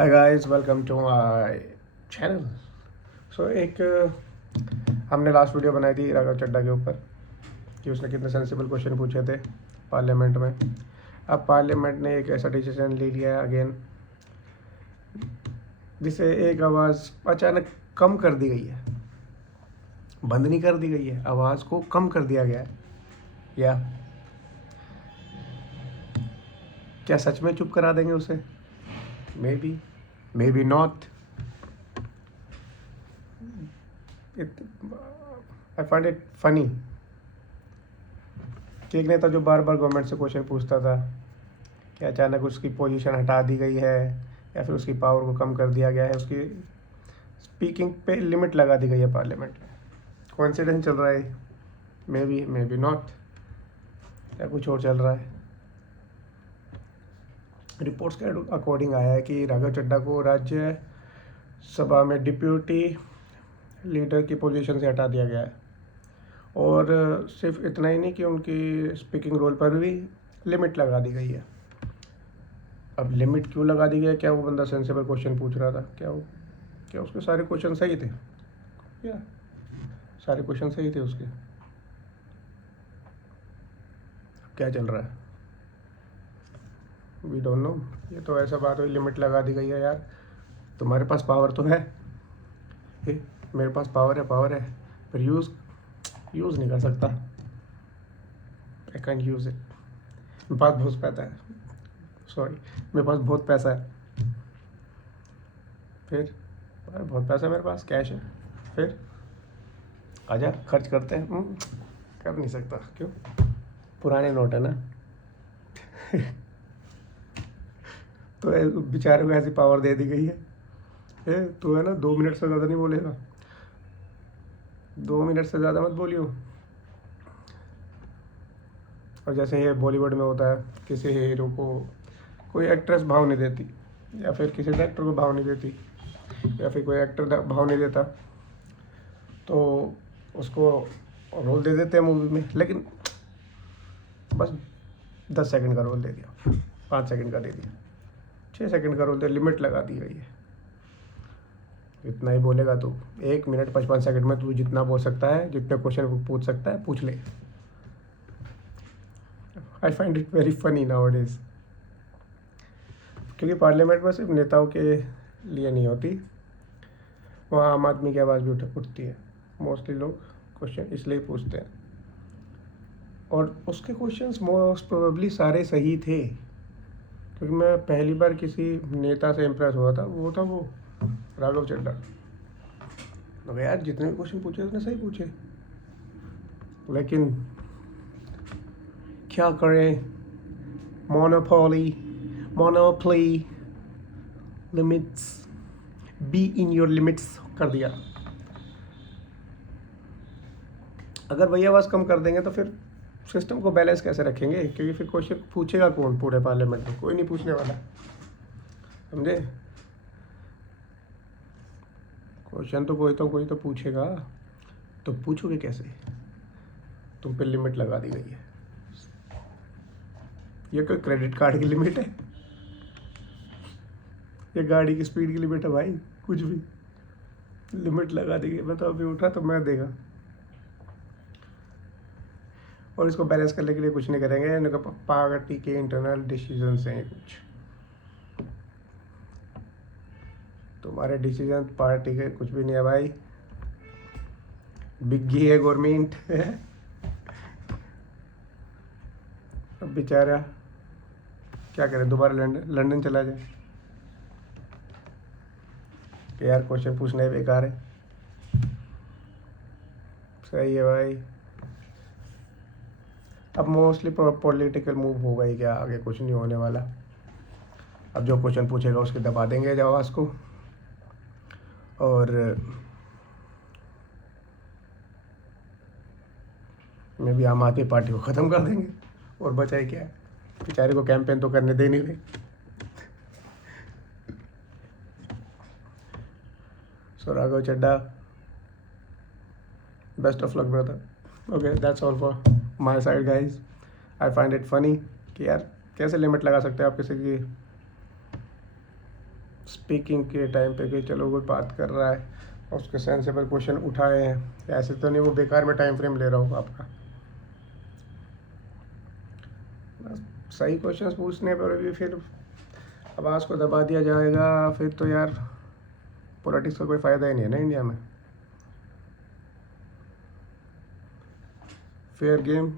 Hi guys, welcome to my channel. एक हमने last video बनाई थी राघव चड्ढा के ऊपर कि उसने कितने सेंसिबल क्वेश्चन पूछे थे पार्लियामेंट में। अब पार्लियामेंट ने एक ऐसा डिसीजन ले लिया है अगेन, जिसे एक आवाज़ अचानक कम कर दी गई है। बंद नहीं कर दी गई है, आवाज़ को कम कर दिया गया है। या क्या सच में चुप करा देंगे उसे? May be not. I find it funny कि एक नेता जो बार बार गवर्नमेंट से क्वेश्चन पूछता था कि अचानक उसकी पोजीशन हटा दी गई है या फिर उसकी पावर को कम कर दिया गया है, उसकी स्पीकिंग पे लिमिट लगा दी गई है पार्लियामेंट में। कोइंसिडेंस चल रहा है? मे बी नॉट, या कुछ और चल रहा है? रिपोर्ट्स के अकॉर्डिंग आया है कि राघव चड्ढा को राज्य सभा में डिप्यूटी लीडर की पोजीशन से हटा दिया गया है। और सिर्फ इतना ही नहीं कि उनकी स्पीकिंग रोल पर भी लिमिट लगा दी गई है। अब लिमिट क्यों लगा दी गई है? क्या वो बंदा सेंसिबल क्वेश्चन पूछ रहा था? क्या उसके सारे क्वेश्चन सही थे? या सारे क्वेश्चन सही थे उसके? क्या चल रहा है? We don't know. ये तो ऐसा बात हुई, लिमिट लगा दी गई है। यार, तुम्हारे पास पावर तो है, मेरे पास पावर है, पर यूज़ नहीं कर सकता। I can't use it. मेरे पास बहुत पैसा है, मेरे पास बहुत पैसा है। फिर बहुत पैसा है, मेरे पास कैश है। फिर आजा खर्च करते हैं। कर नहीं सकता। क्यों? पुराने नोट है ना। तो बेचारे को ऐसी पावर दे दी गई है। तो है ना, 2 मिनट से ज़्यादा नहीं बोलेगा। 2 मिनट से ज़्यादा मत बोलियो। और जैसे ये बॉलीवुड में होता है, किसी हीरो को कोई एक्ट्रेस भाव नहीं देती, या फिर किसी डायरेक्टर को भाव नहीं देती, या फिर कोई एक्टर भाव नहीं देता, तो उसको रोल दे देते हैं मूवी में, लेकिन बस 10 सेकंड का रोल दे दिया, 5 सेकंड का दे दिया, 6 सेकंड का रोल दे, लिमिट लगा दी गई है। इतना ही बोलेगा तू। 1 मिनट 55 सेकंड में तू जितना बोल सकता है, जितने क्वेश्चन पूछ सकता है, पूछ ले। आई find it very funny nowadays. क्योंकि पार्लियामेंट में सिर्फ नेताओं के लिए नहीं होती, वहाँ आम आदमी की आवाज़ भी उठती है। मोस्टली लोग क्वेश्चन इसलिए पूछते हैं, और उसके क्वेश्चंस मोस्ट प्रोबेबली सारे सही थे। क्योंकि मैं पहली बार किसी नेता से इम्प्रेस हुआ था, वो था वो राघव चड्ढा। तो यार, जितने भी क्वेश्चन पूछे उसने सही पूछे, लेकिन क्या करें, monopoly limits, be in your limits कर दिया। अगर वही आवाज़ कम कर देंगे तो फिर सिस्टम को बैलेंस कैसे रखेंगे? क्योंकि फिर क्वेश्चन पूछेगा कौन पूरे पार्लियामेंट में? कोई नहीं पूछने वाला, समझे? क्वेश्चन तो कोई तो पूछेगा, तो पूछोगे कैसे? तुम पे लिमिट लगा दी गई है। ये कोई क्रेडिट कार्ड की लिमिट है? ये गाड़ी की स्पीड की लिमिट है भाई? कुछ भी लिमिट लगा दी गई। मैं तो अभी उठा तो मैं देगा, और इसको बैलेंस करने के लिए कुछ नहीं करेंगे। इनका पार्टी के इंटरनल डिसीजन हैं कुछ। तुम्हारे डिसीजन पार्टी के कुछ भी नहीं है भाई। बिग्गी है गवर्नमेंट। अब बेचारा क्या करे, दोबारा लंदन चला जाए कि यार क्वेश्चन पूछना ही बेकार है। सही है भाई। अब मोस्टली पॉलिटिकल मूव होगा ही, क्या आगे कुछ नहीं होने वाला। अब जो क्वेश्चन पूछेगा उसके दबा देंगे आवाज़ को, और में भी आम आदमी पार्टी को ख़त्म कर देंगे। और बचा है क्या? बेचारे को कैंपेन तो करने दे नहीं रहे। So Raghav Chadha, best of luck brother. Okay, that's all for my side guys. I find it funny कि यार कैसे लिमिट लगा सकते हैं आप किसी की स्पीकिंग के टाइम पे कि चलो कोई बात कर रहा है उसके सेंसेबल क्वेश्चन उठाए हैं, ऐसे तो नहीं वो बेकार में टाइम फ्रेम ले रहा हो आपका। सही क्वेश्चंस पूछने पर भी फिर आवाज़ को दबा दिया जाएगा, फिर तो यार पॉलिटिक्स का कोई फ़ायदा ही नहीं है ना इंडिया में। फेयर गेम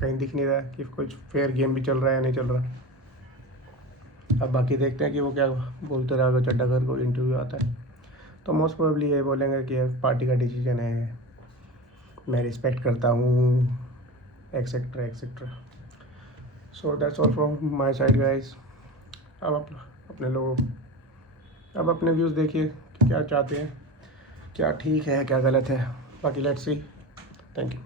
कहीं दिख नहीं रहा है कि कुछ फेयर गेम भी चल रहा है या नहीं चल रहा। अब बाकी देखते हैं कि वो क्या बोलते रहा, अगर चड्ढा को इंटरव्यू आता है तो मोस्ट प्रोबेबली ये बोलेंगे कि पार्टी का डिसीजन है, मैं रिस्पेक्ट करता हूँ, etcetera etcetera. So that's all from my side guys. अब अपने व्यूज़ देखिए क्या चाहते हैं, क्या ठीक है क्या गलत है, बाकी लेट्स सी। Thank you.